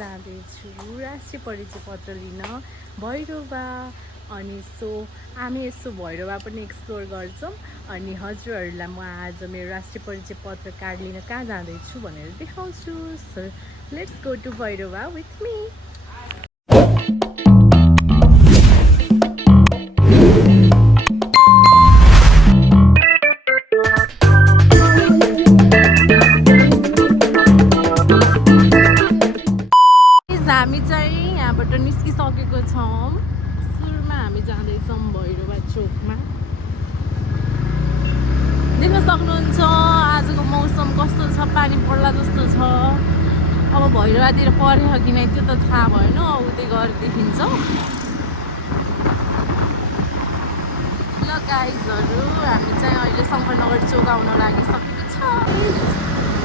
जाँदैछु राष्ट्रिय परिचय पत्र लिन भैरवा। अनि हामी यसो भैरवा पनि एक्सप्लोर गर्छौँ। अनि हजुरहरूलाई म आज मेरो राष्ट्रिय परिचय पत्र कार्ड लिन कहाँ जाँदैछु भनेर देखाउँछु। So let's go to Bhairahawa with me. हामी चाहिँ यहाँबाट निस्किसकेको छौँ। सुरुमा हामी जाँदैछौँ भैरवा चोकमा। देख्न सक्नुहुन्छ आजको मौसम कस्तो छ, पानी पर्ला जस्तो छ। अब भैरवातिर पऱ्यो कि नै त्यो त थाहा भएन, उतै गएर देखिन्छ। ल गाइजहरू, हामी चाहिँ अहिले शङ्करनगर चोक आउन लागिसकेको छ।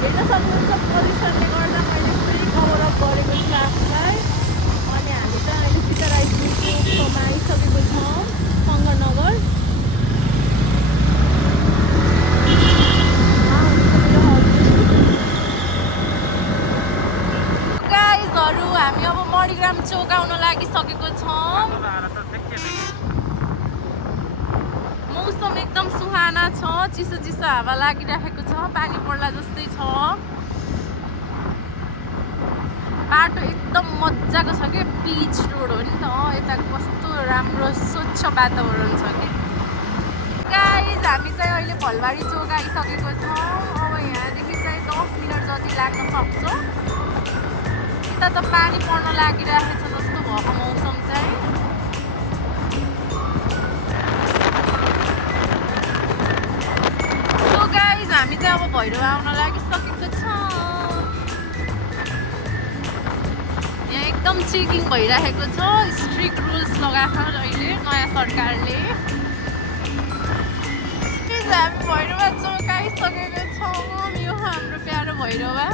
हेर्न सक्नुहुन्छ पल्युसनले गर्दा मैले पुरै कभर अप गरेको छु आफूलाई। अनि हामी चाहिँ अहिले सीताराई चोकमा आइसकेको छौँ, शङ्करनगर। गाइजहरू, हामी अब मणिग्राम चोक आउन लागिसकेको छौँ। मौसम एकदम सुहाना छ, चिसो चिसो हावा लागिरहेको छ, पानी पर्ला जस्तै छ। बाटो एकदम मजाको छ कि, पिच रोड हो नि त। यता कस्तो राम्रो स्वच्छ वातावरण छ कि। गाइज, हामी चाहिँ अहिले भलबाडी चोक आइसकेको छौँ। अब यहाँदेखि चाहिँ 10 मिनट जति लाग्न सक्छ। यता त पानी पर्न लागिरहेको छ जस्तो भएको मौसम चाहिँ। सो गाइज, हामी चाहिँ अब भैरवा आउन लागिसकेको छौँ। यहाँ एकदम चेकिङ भइरहेको छ, स्ट्रिक्ट रुल्स लगाएको छ अहिले नयाँ सरकारले। हामी भैरवा चोक आइसकेको छौँ। यो हाम्रो प्यारो भैरवा।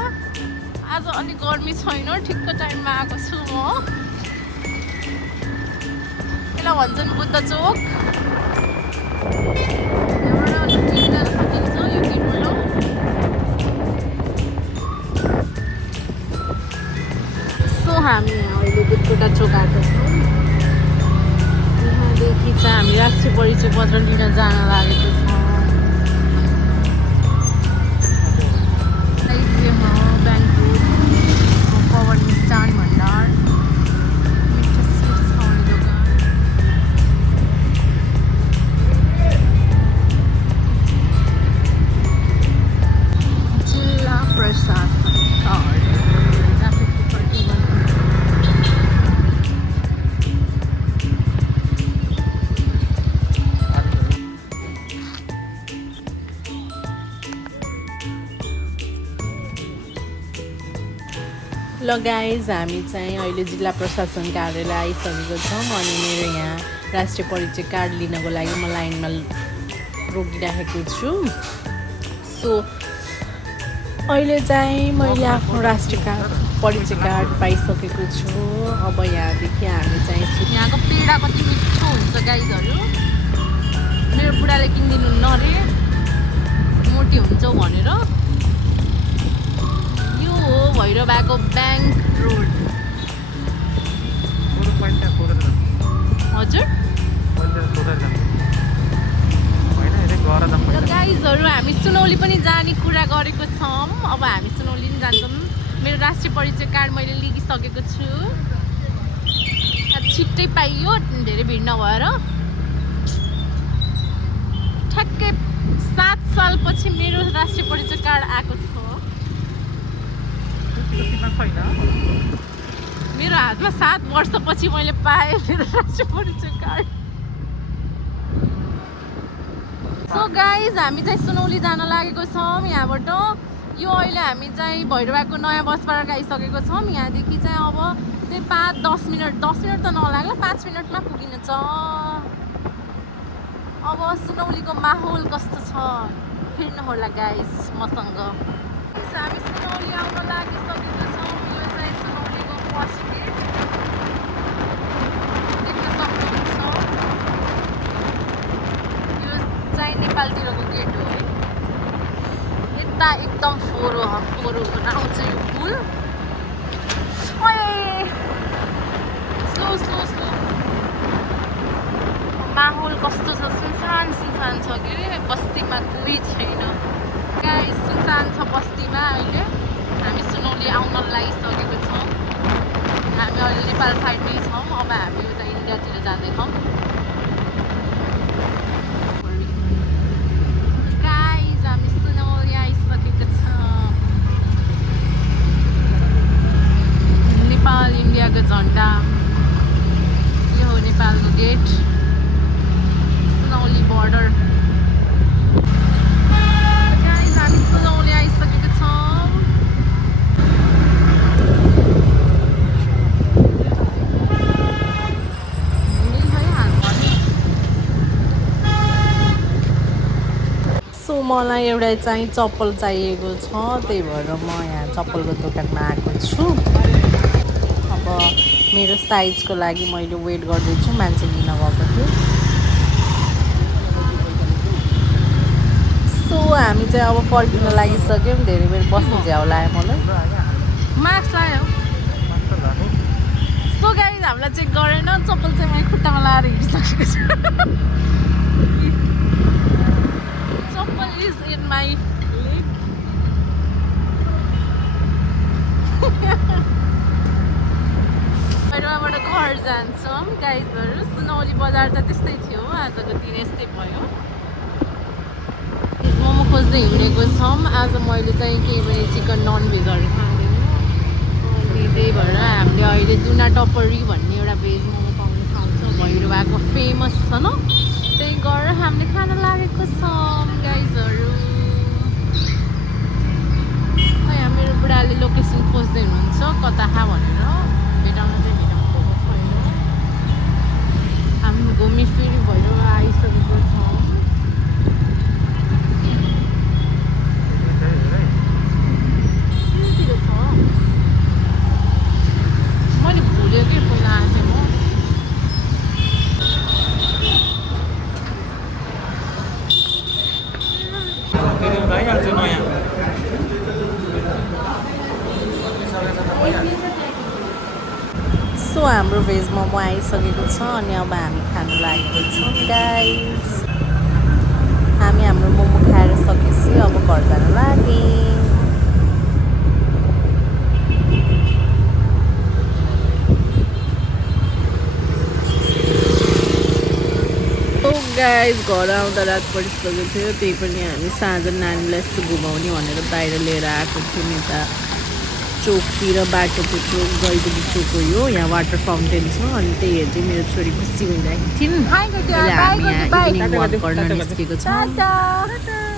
आज अलि गर्मी छैन, ठिक्क टाइममा आएको छु म। यसलाई भन्छन् बुद्ध चोक। यहाँबाट अलिक जान सकिन्छ यो गेटबाट। सो हामी अहिले बुद्धकोटा चोक आएको छौँ। यहाँदेखि चाहिँ हामी राष्ट्रिय परिचय पत्र लिन जान लागेको छौँ। पवन मिष्टान भण्डार, मिठो स्विट्स खाउने दोकान। जिल्ला प्रशासन कार्ड। ल गाइज, हामी चाहिँ अहिले जिल्ला प्रशासन कार्यालय आइसकेको छौँ। अनि मेरो यहाँ राष्ट्रिय परिचय कार्ड लिनको लागि म लाइनमा रोकिराखेको छु। सो अहिले चाहिँ मैले आफ्नो राष्ट्रिय परिचय कार्ड पाइसकेको छु। अब यहाँदेखि हामी चाहिँ यहाँको पेडा कति मिठो हुन्छ गाइजहरू। मेरो बुढाले किनिदिनुहुन्न अरे, मोटी हुन्छौ भनेर। हो भैरवाको ब्याङ्क रोड। हजुर गाइजहरू, हामी सुनौली पनि जाने कुरा गरेको छौँ। अब हामी सुनौली पनि जान्छौँ। मेरो राष्ट्रिय परिचय कार्ड मैले लिइसकेको छु। छिट्टै पाइयो, धेरै भिड नभएर। ठ्याक्कै 7 सालपछि मेरो राष्ट्रिय परिचय कार्ड आएको थियो। मेरो हातमा 7 वर्षपछि मैले पाएँ मेरो राष्ट्रिय परिचय कार्ड। सो गाइज, हामी चाहिँ सुनौली जान लागेको छौँ यहाँबाट। यो अहिले हामी चाहिँ भैरवाको नयाँ बस पार्क आइसकेको छौँ। यहाँदेखि चाहिँ अब त्यही 5-10 मिनट, 10 मिनट त नलाग्ला, 5 मिनटमा पुगिन्छ। अब सुनौलीको माहौल कस्तो छ हेर्नु होला गाइज मसँग। हामी सुनौली आउन लागिसकेको छौँ। यो चाहिँ सुनौलीको फर्स्ट गेट देख्न सक्नुहुन्छ। यो चाहिँ नेपालतिरको गेट हो है। यता एकदम फोहोर बनाउँछ यो पुल। स्लो स्लो स्लो माहौल कस्तो छ सुनसान सुनसान छ के अरे बस्तीमा कोही छैन गाइस सुनसान छ बस्तीमा अहिले हामी सुनौली आउन लागिसकेको छौँ हामी अहिले नेपाल साइडमै छौँ अब हामी उता इन्डियातिर जाँदैछौँ गाइस हामी सुनौली आइसकेको छौँ नेपाल इन्डियाको झन्डा यो हो नेपालको गेट सुनौली border गाइस हामी सुनौली आइसकेको छौँ सो मलाई एउटा चाहिँ चप्पल चाहिएको छ त्यही भएर म यहाँ चप्पलको दोकानमा आएको छु अब मेरो साइजको लागि मैले वेट गर्दैछु मान्छे लिन गएको थियो सो हामी चाहिँ अब फर्किन लागिसक्यौँ धेरै बेर बस्नु झ्याउ लाग्यो मलाई मास्क लगायो सो गाइस हामीलाई चेक गरेन चप्पल चाहिँ मैले खुट्टामा लगाएर हिँडिसकेको छु चप्पल इज इन माई लेग बाहिरबाट घर जान्छौँ गाइजहरू सुनौली बजार त त्यस्तै थियो आजको दिन यस्तै भयो मोमो खोज्दै हिँडेको छौँ आज मैले चाहिँ के भने चिकन ननभेजहरू खाँदैन अनि त्यही भएर हामीले अहिले दुना टपरी भन्ने एउटा भेज मोमो पाउने ठाउँ छ भैरवाको फेमस छ न त्यही गरेर हामीले खान लागेको छौँ गाइजहरू यहाँ मेरो बुढाले लोकेसन खोज्दै हुनुहुन्छ कता खा भनेर भेटाउनु चाहिँ भेटाउनु भएको छैन हामी घुमी फेरि भैरव आइसकेको छौँ मैले भुलेँ कि पहिला आएको थिएँ म सो हाम्रो भेज मोमो आइसकेको छ अनि अब हामी खानु लागेको छौँ गाइस हामी हाम्रो मोमो खाएर सकेपछि अब घर जान लाग्यौँ गाइस घर आउँदा रात परिसकेको थियो त्यही पनि हामी साँझ नानीलाई यस्तो घुमाउने भनेर बाहिर लिएर आएको थियौँ यता चोकतिर बाटोको चोक गैगुडी चोक हो यो यहाँ वाटर फाउन्टेन छ अनि त्यही हेर्दै मेरो छोरी खुसी भइरहेको थिइन् अहिले हामी यहाँ इभिनिङ वाक गर्न निस्केको छौँ